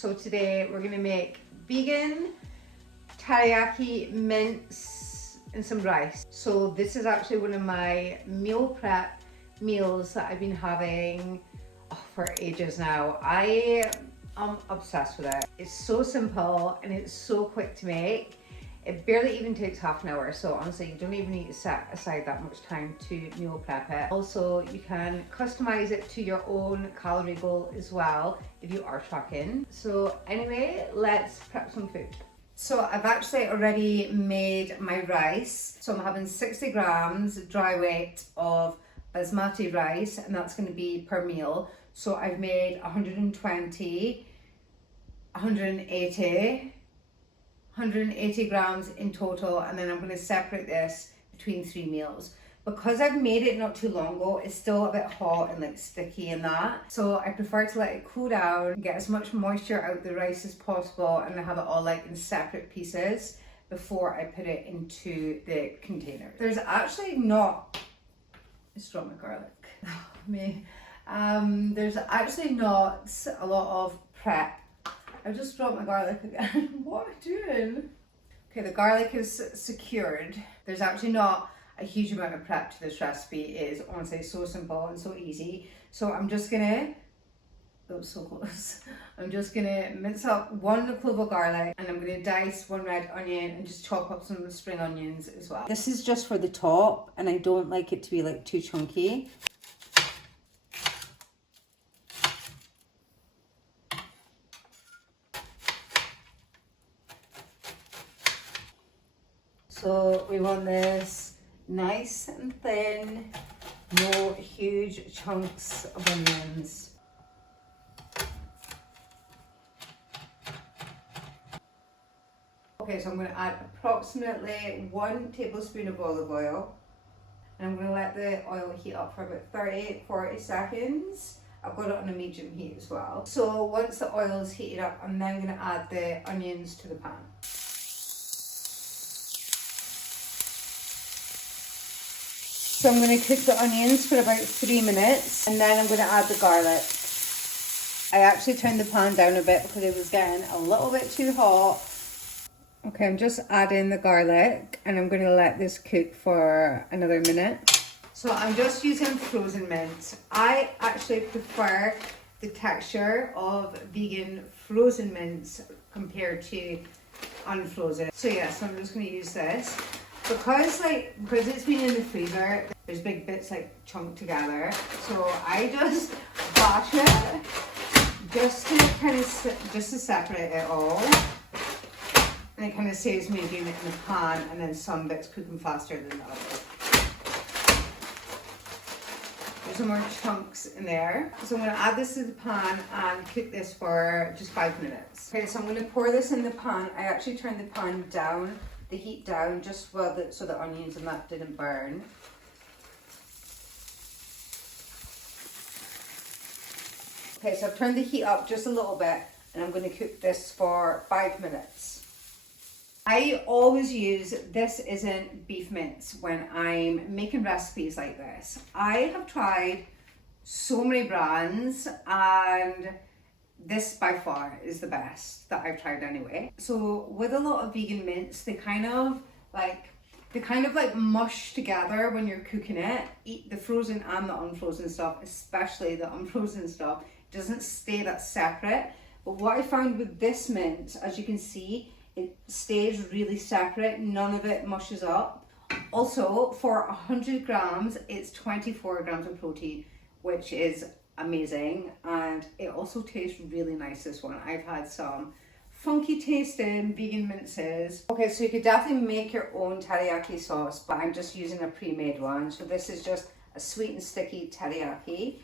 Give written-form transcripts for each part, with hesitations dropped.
So today we're gonna make vegan teriyaki mince and some rice. So this is actually one of my meal prep meals that I've been having for ages now. I am obsessed with it. It's so simple and it's so quick to make. It barely even takes half an hour, so honestly you don't even need to set aside that much time to meal prep it. Also, you can customize it to your own calorie goal as well if you are tracking. So anyway, let's prep some food. So I've actually already made my rice. So I'm having 60 grams dry weight of basmati rice, and that's going to be per meal. So I've made 120, 180 grams in total, and then I'm going to separate this between 3 meals. Because I've made it not too long ago, it's still a bit hot and like sticky and that. So I prefer to let it cool down, get as much moisture out of the rice as possible, and have it all like in separate pieces before I put it into the container. There's actually not, I just dropped my garlic, me. There's actually not a lot of prep. I just dropped my garlic again. What am I doing? Okay, the garlic is secured. There's actually not a huge amount of prep to this recipe. It is honestly so simple and so easy. So I'm just gonna, that was so close. I'm just gonna mince up 1 clove of garlic, and I'm gonna dice 1 red onion and just chop up some spring onions as well. This is just for the top, and I don't like it to be like too chunky. So we want this nice and thin, no huge chunks of onions. Okay, so I'm going to add approximately 1 tablespoon of olive oil, and I'm going to let the oil heat up for about 30-40 seconds. I've got it on a medium heat as well. So once the oil is heated up, I'm then going to add the onions to the pan. So I'm going to cook the onions for about 3 minutes, and then I'm going to add the garlic. I actually turned the pan down a bit because it was getting a little bit too hot. Okay, I'm just adding the garlic, and I'm going to let this cook for another minute. So I'm just using frozen mince. I actually prefer the texture of vegan frozen mince compared to unfrozen. So yeah, so I'm just going to use this. Because it's been in the freezer, there's big bits like chunked together. So I just bash it just to separate it all. And it kind of saves me doing it in the pan, and then some bits cooking faster than the other. There's some more chunks in there. So I'm going to add this to the pan and cook this for just 5 minutes. Okay, so I'm going to pour this in the pan. I actually turned the pan down, the heat down, just so the onions and that didn't burn. Okay, so I've turned the heat up just a little bit, and I'm going to cook this for 5 minutes. I always use This Isn't Beef mince when I'm making recipes like this. I have tried so many brands, and this by far is the best that I've tried anyway. So with a lot of vegan mince, they kind of like mush together when you're cooking it. Eat the frozen and the unfrozen stuff, especially the unfrozen stuff, doesn't stay that separate. But what I found with this mince, as you can see, it stays really separate. None of it mushes up. Also, for 100 grams, it's 24 grams of protein, which is amazing, and it also tastes really nice, this one. I've had some funky tasting vegan minces. Okay, so you could definitely make your own teriyaki sauce, but I'm just using a pre-made one. So this is just a sweet and sticky teriyaki.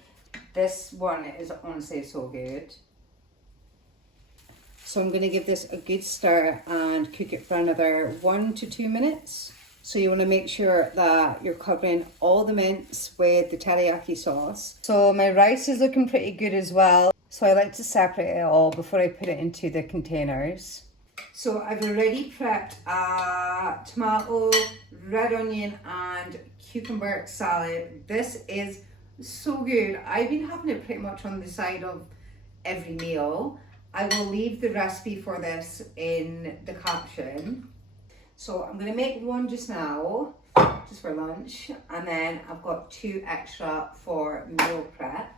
This one is honestly so good. So I'm going to give this a good stir and cook it for another 1 to 2 minutes. So you want to make sure that you're covering all the mince with the teriyaki sauce. So my rice is looking pretty good as well. So I like to separate it all before I put it into the containers. So I've already prepped a tomato, red onion and cucumber salad. This is so good. I've been having it pretty much on the side of every meal. I will leave the recipe for this in the caption. So I'm going to make one just now, just for lunch, and then I've got 2 extra for meal prep.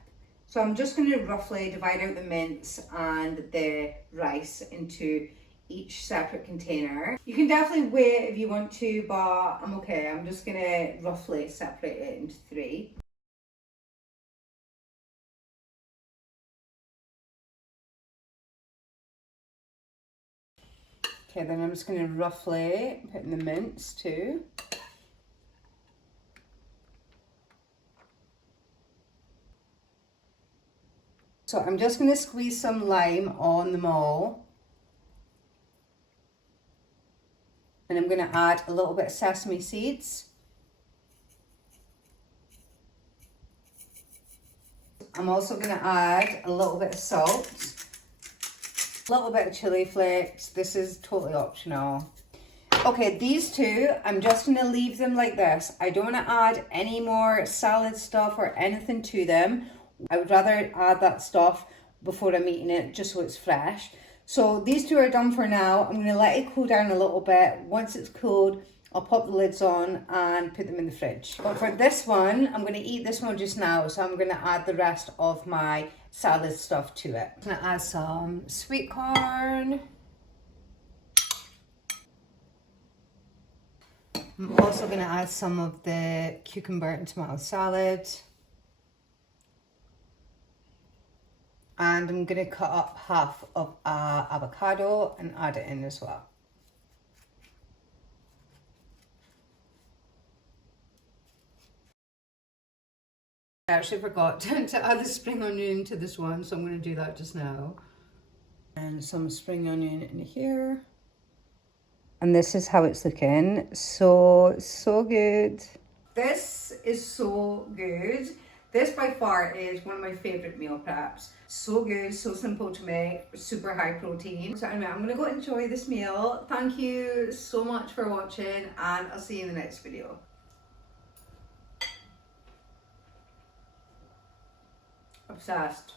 So I'm just going to roughly divide out the mince and the rice into each separate container. You can definitely weigh it if you want to, but I'm okay. I'm just going to roughly separate it into 3. Okay, then I'm just going to roughly put in the mince too. So I'm just going to squeeze some lime on them all. And I'm going to add a little bit of sesame seeds. I'm also going to add a little bit of salt, a little bit of chili flakes. This is totally optional. Okay, these 2, I'm just going to leave them like this. I don't want to add any more salad stuff or anything to them. I would rather add that stuff before I'm eating it, just so it's fresh. So these 2 are done for now. I'm going to let it cool down a little bit. Once it's cooled, I'll pop the lids on and put them in the fridge. But for this one, I'm going to eat this one just now, so I'm going to add the rest of my salad stuff to it. I'm going to add some sweet corn. I'm also going to add some of the cucumber and tomato salad. And I'm going to cut up half of avocado and add it in as well. I actually forgot to add the spring onion to this one, so I'm going to do that just now. And some spring onion in here. And this is how it's looking. So good. This is so good. This by far is one of my favourite meal preps. So good, so simple to make, super high protein. So anyway, I'm going to go enjoy this meal. Thank you so much for watching, and I'll see you in the next video. Obsessed.